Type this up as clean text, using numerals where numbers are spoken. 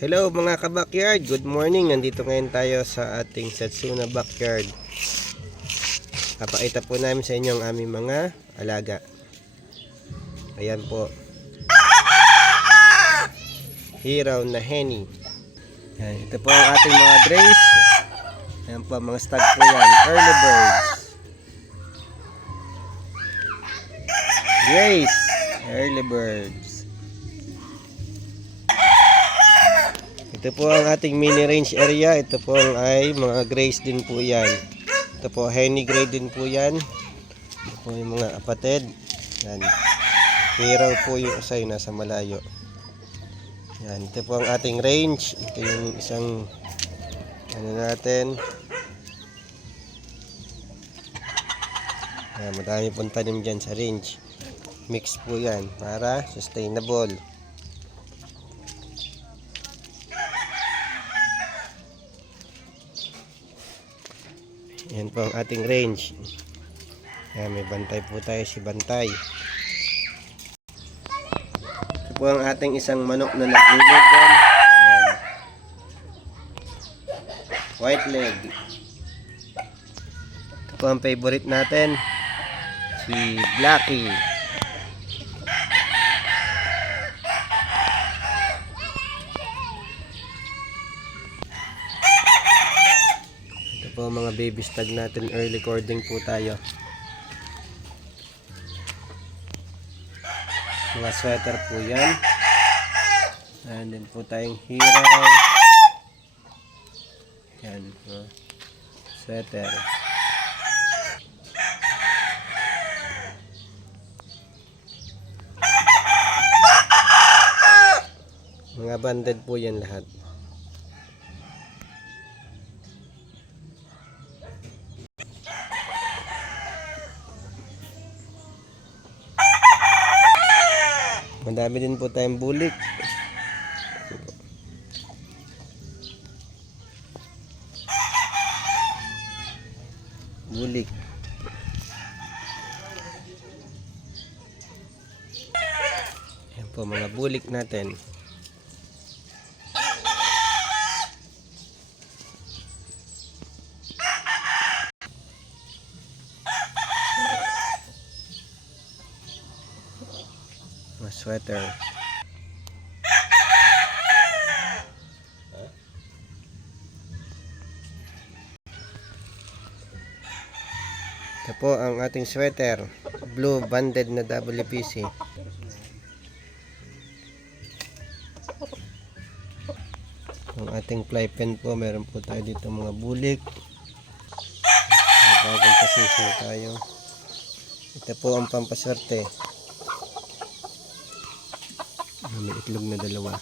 Hello mga ka-backyard, good morning. Nandito ngayon tayo sa ating Satsuna backyard. Papakita po namin sa inyo ang aming mga alaga. Ayan po, hiraw na henny. Ayan, ito po ang ating mga grays. Ayan po, mga stag po yan, early birds. Grays, early birds. Ito po ang ating mini range area. Ito po ay mga grays din po yan. Ito po henny gray din po yan. Ito po yung mga apatid. Yan. Hiraw po yung isa yung nasa malayo. Yan. Ito po ang ating range. Ito yung isang ano natin. Yan, madami pong tanim dyan sa range. Mix po yan para sustainable. Yan po ang ating range. Ayan, may bantay po tayo, si Bantay. Ito po ang ating isang manok na naglulugan. Ayan. White leg. Ito po ang favorite natin, si Blackie. Po mga baby stag natin, early cording po tayo. Mga sweater po yan. And then po tayong hiraw. Yan, sweater. Mga banded po yan lahat. Madami din po tayong bulik. Bulik. Ayan po mga bulik natin. Mga sweater. Ito po ang ating sweater, blue banded na WPC. Ang ating fly pen po, meron po tayo dito mga bulik. May bagong pasising tayo. Ito po ang pampaswerte. May itlog na dalawa.